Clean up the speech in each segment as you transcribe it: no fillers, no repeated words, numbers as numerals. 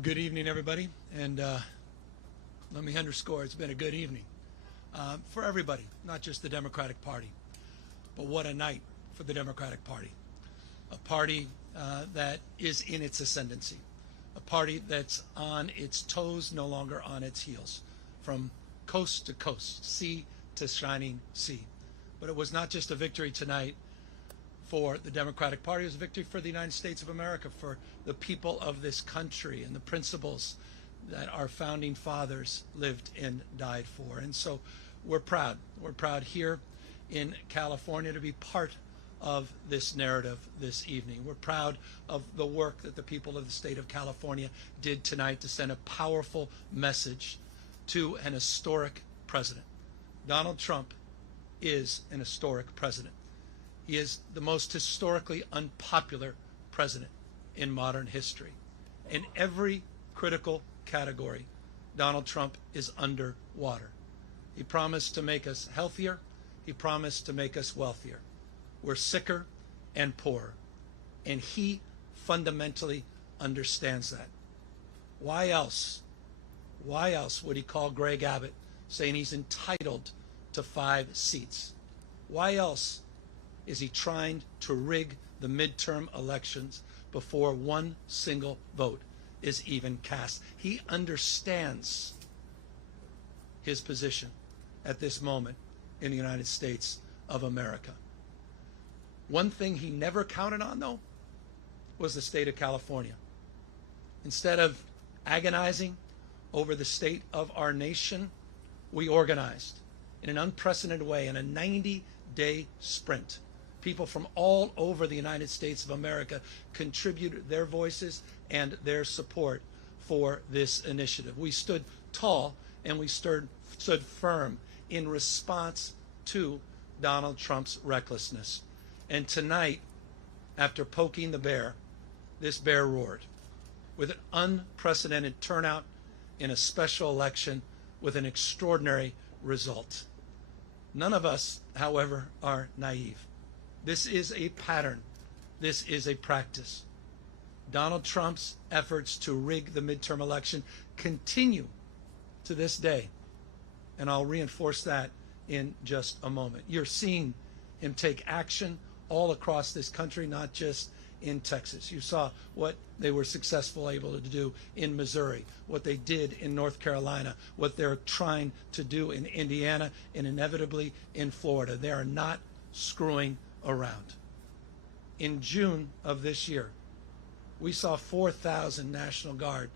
Well, good evening, everybody, and let me underscore, it's been a good evening for everybody, not just the Democratic Party, but what a night for the Democratic Party. A party that is in its ascendancy, a party that's on its toes, no longer on its heels, from coast to coast, sea to shining sea. But it was not just a victory tonight for the Democratic Party, it was a victory for the United States of America, for the people of this country and the principles that our founding fathers lived and died for. And so we're proud. We're proud here in California to be part of this narrative this evening. We're proud of the work that the people of the state of California did tonight to send a powerful message to an historic president. Donald Trump is an historic president. He is the most historically unpopular president in modern history. In every critical category, Donald Trump is underwater. He promised to make us healthier. He promised to make us wealthier. We're sicker and poorer. And he fundamentally understands that. Why else would he call Greg Abbott saying he's entitled to 5 seats? Why else is he trying to rig the midterm elections before one single vote is even cast? He understands his position at this moment in the United States of America. One thing he never counted on, though, was the state of California. Instead of agonizing over the state of our nation, we organized in an unprecedented way in a 90-day sprint. People from all over the United States of America contributed their voices and their support for this initiative. We stood tall and we stood firm in response to Donald Trump's recklessness. And tonight, after poking the bear, this bear roared with an unprecedented turnout in a special election with an extraordinary result. None of us, however, are naive. This is a pattern. This is a practice. Donald Trump's efforts to rig the midterm election continue to this day. And I'll reinforce that in just a moment. You're seeing him take action all across this country, not just in Texas. You saw what they were successful able to do in Missouri, what they did in North Carolina, what they're trying to do in Indiana, and inevitably in Florida. They are not screwing around. In June of this year, we saw 4,000 National Guard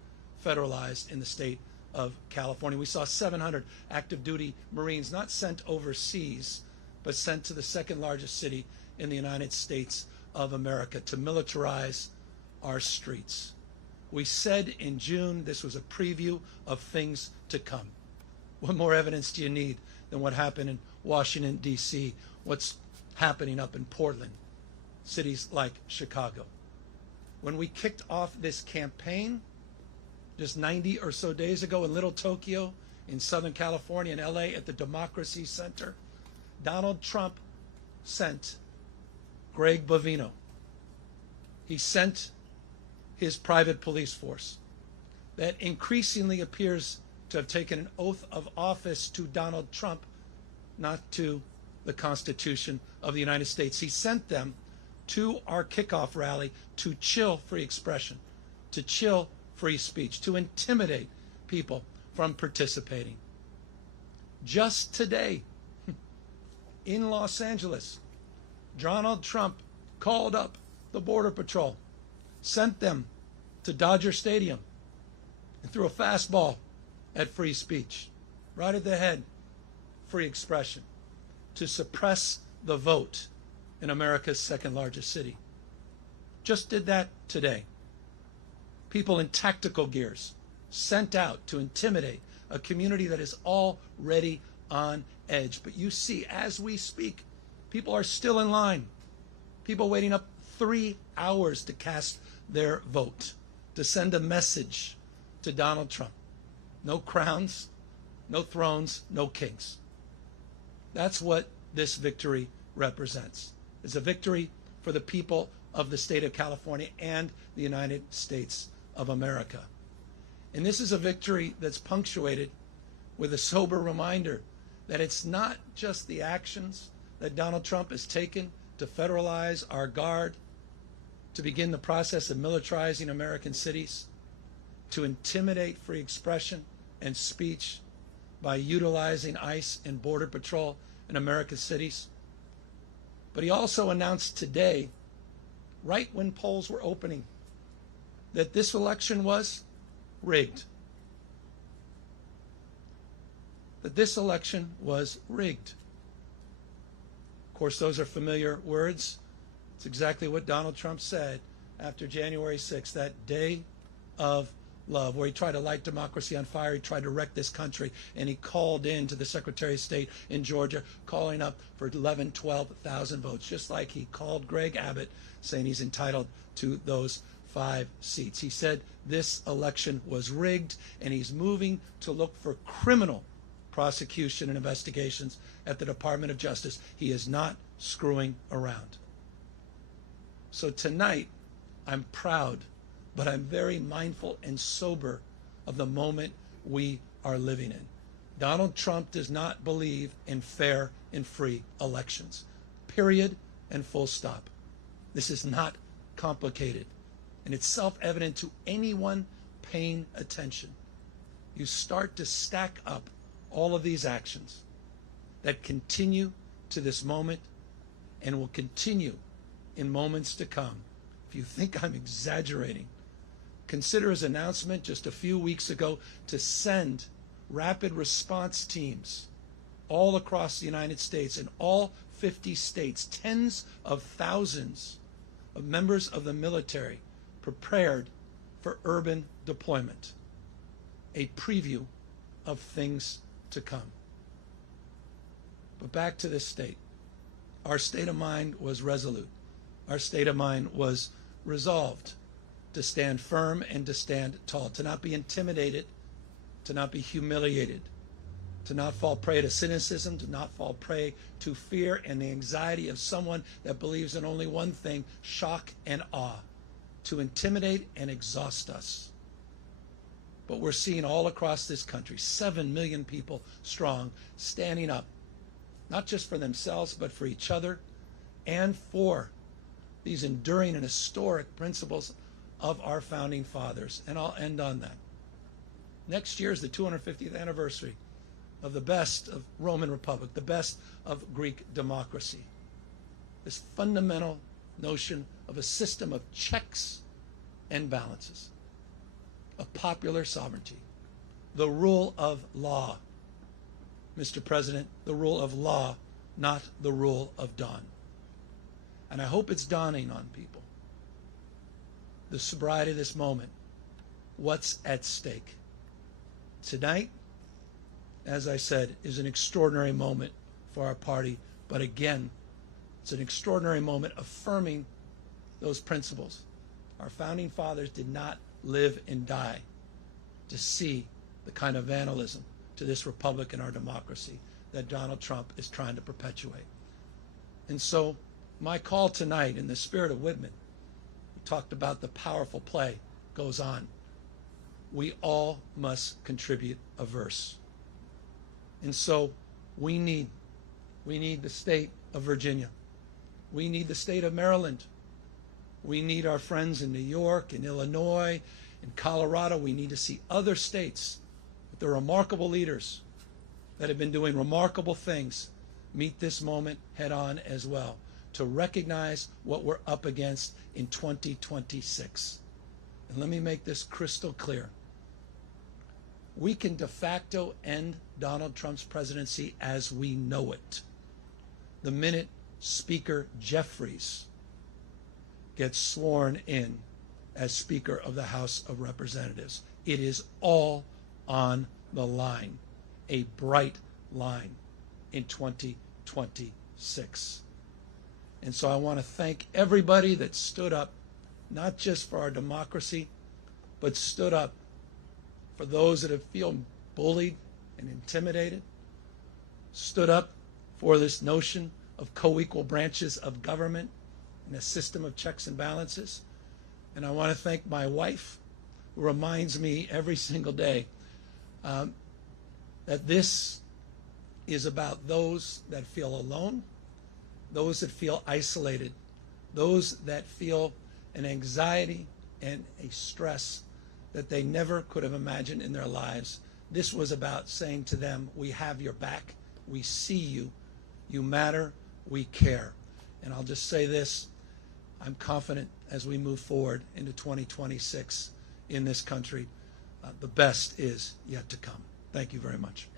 federalized in the state of California. We saw 700 active duty Marines not sent overseas, but sent to the second largest city in the United States of America to militarize our streets. We said in June this was a preview of things to come. What more evidence do you need than what happened in Washington, D.C., what's happening up in Portland, cities like Chicago? When we kicked off this campaign just 90 or so days ago in Little Tokyo, in Southern California, in LA at the Democracy Center, Donald Trump sent Greg Bovino. He sent his private police force that increasingly appears to have taken an oath of office to Donald Trump, not to the Constitution of the United States. He sent them to our kickoff rally to chill free expression, to chill free speech, to intimidate people from participating. Just today, in Los Angeles, Donald Trump called up the Border Patrol, sent them to Dodger Stadium, and threw a fastball at free speech, right at the head, free expression, to suppress the vote in America's second largest city. Just did that today. People in tactical gears sent out to intimidate a community that is already on edge. But you see, as we speak, people are still in line. People waiting up 3 hours to cast their vote, to send a message to Donald Trump. No crowns, no thrones, no kings. That's what this victory represents. It's a victory for the people of the state of California and the United States of America. And this is a victory that's punctuated with a sober reminder that it's not just the actions that Donald Trump has taken to federalize our guard, to begin the process of militarizing American cities, to intimidate free expression and speech by utilizing ICE and Border Patrol in America's cities. But he also announced today, right when polls were opening, that this election was rigged. That this election was rigged. Of course, those are familiar words. It's exactly what Donald Trump said after January 6th, that day of love, where he tried to light democracy on fire. He tried to wreck this country, and he called in to the Secretary of State in Georgia, calling up for 11, 12,000 votes, just like he called Greg Abbott, saying he's entitled to those 5 seats. He said this election was rigged, and he's moving to look for criminal prosecution and investigations at the Department of Justice. He is not screwing around. So tonight, I'm proud, but I'm very mindful and sober of the moment we are living in. Donald Trump does not believe in fair and free elections. Period and full stop. This is not complicated, and it's self-evident to anyone paying attention. You start to stack up all of these actions that continue to this moment and will continue in moments to come. If you think I'm exaggerating, consider his announcement just a few weeks ago to send rapid response teams all across the United States, in all 50 states, tens of thousands of members of the military prepared for urban deployment. A preview of things to come. But back to this state. Our state of mind was resolute. Our state of mind was resolved to stand firm and to stand tall, to not be intimidated, to not be humiliated, to not fall prey to cynicism, to not fall prey to fear and the anxiety of someone that believes in only one thing, shock and awe, to intimidate and exhaust us. But we're seeing all across this country, 7 million people strong, standing up, not just for themselves, but for each other and for these enduring and historic principles of our founding fathers. And I'll end on that. Next year is the 250th anniversary of the best of Roman Republic, the best of Greek democracy. This fundamental notion of a system of checks and balances, of popular sovereignty, the rule of law. Mr. President, the rule of law, not the rule of dawn. And I hope it's dawning on people, the sobriety of this moment, what's at stake. Tonight, as I said, is an extraordinary moment for our party, but again, it's an extraordinary moment affirming those principles. Our founding fathers did not live and die to see the kind of vandalism to this republic and our democracy that Donald Trump is trying to perpetuate. And so my call tonight, in the spirit of Whitman, we talked about the powerful play goes on. We all must contribute a verse. And so we need the state of Virginia. We need the state of Maryland. We need our friends in New York and Illinois and Colorado. We need to see other states with the remarkable leaders that have been doing remarkable things meet this moment head on as well, to recognize what we're up against in 2026. And let me make this crystal clear. We can de facto end Donald Trump's presidency as we know it the minute Speaker Jeffries gets sworn in as Speaker of the House of Representatives. It is all on the line, a bright line in 2026. And so I want to thank everybody that stood up, not just for our democracy, but stood up for those that have feel bullied and intimidated, stood up for this notion of co-equal branches of government and a system of checks and balances. And I want to thank my wife reminds me every single day that this is about those that feel alone, those that feel isolated, those that feel an anxiety and a stress that they never could have imagined in their lives. This was about saying to them, we have your back, we see you, you matter, we care. And I'll just say this, I'm confident as we move forward into 2026 in this country, the best is yet to come. Thank you very much.